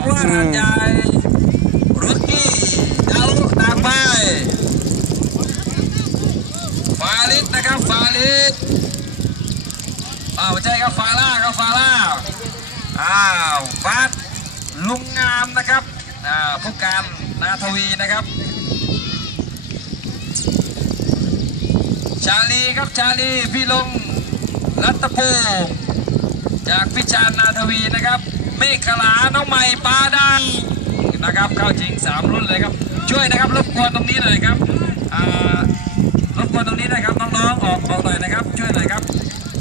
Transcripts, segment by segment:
บอกว่าหาดใหญ่รถกี้ดาวตามไปฟาลิสนะครับฟาลิสอ้าวไม่ใช่ครับฟาล่าครับฟาล่าอ้าวฟัดลุงงามนะครับอ่าผู้การนาทวีนะครับ ชาลีครับชาลีพี่ลงรัตภูมิจากพิชานนาทวีนะครับ เมฆขลาน้องใหม่ปาดังนะครับเข้าชิงสามรุ่นเลยครับ ช่วยนะครับรบกวนตรงนี้หน่อยครับรบกวนตรงนี้นะครับน้องๆออกออกหน่อยนะครับ ช่วยหน่อยครับ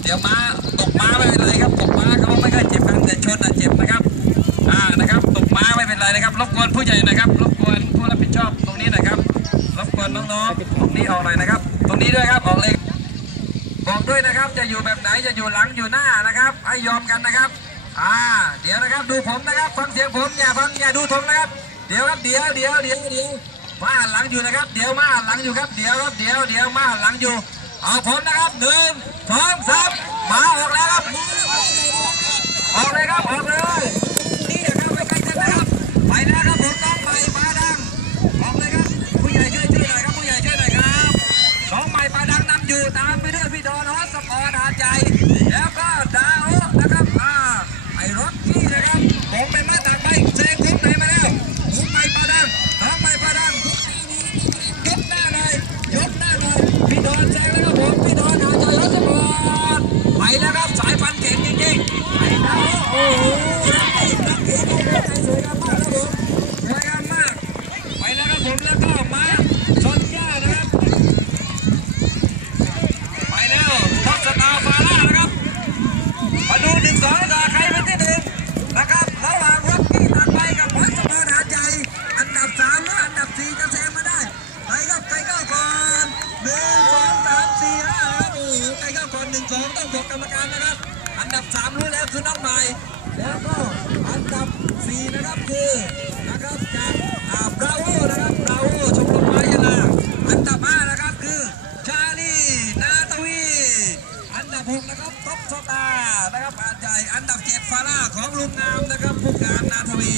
เดี๋ยวม้าตกม้าไม่เป็นไรครับตกม้าเขาไม่ค่อยเจ็บกันแต่ชนอะเจ็บนะครับอ่านะครับตกม้าไม่เป็นไรนะครับ รบกวนผู้ใหญ่นะครับรบกวนผู้รับผิดชอบตรงนี้หนะครับรบกวนน้องๆตรงนี้ออกหน่อยนะครับ ตรงนี้ด้วยครับออกเลยบอกด้วยนะครับจะอยู่แบบไหนจะอยู่หลังอยู่หน้านะครับให้ยอมกันนะครับ อ่าเดี๋ยวนะครับดูผมนะครับฟังเสียงผมอย่าฟังอย่าดูผมนะครับ เดี๋ยวครับเดี๋ยวเดี๋ยวเดี๋ยวเดี๋ยวมาหันหลังอยู่นะครับ เดี๋ยวมาหันหลังอยู่ครับเดี๋ยวครับเดี๋ยวเดี๋ยวมาหันหลังอยู่ เอาผมนะครับหนึ่งสองสามมาออกแล้วครับออกเลยครับออกเลยนี่นะครับไปใกล้กันนะครับไปนะครับผมน้องใหม่มาดังออกเลยครับผู้ใหญ่ช่วยช่วยหน่อยครับผู้ใหญ่ช่วยหน่อยครับน้องใหม่ปาดังนำอยู่ตามไปด้วยพี่ดอนฮอสปอร์ตหาใหญ่แล้วก็ งสองต้องบกกรรมการนะครับ อันดับสามรู้แล้วคือน้องใหม่ แล้วก็อันดับสี่นะครับคือนะครับจากอ่าบราโวนะครับบราโวชมรมไม้ยาลาอันดับห้านะครับคือชาลีนาตวีอันดับหกนะครับท็อปสตาร์นะครับอาจใหญ่อันดับเจ็ดฟาร่าของลุงงามนะครับผู้การนาทวี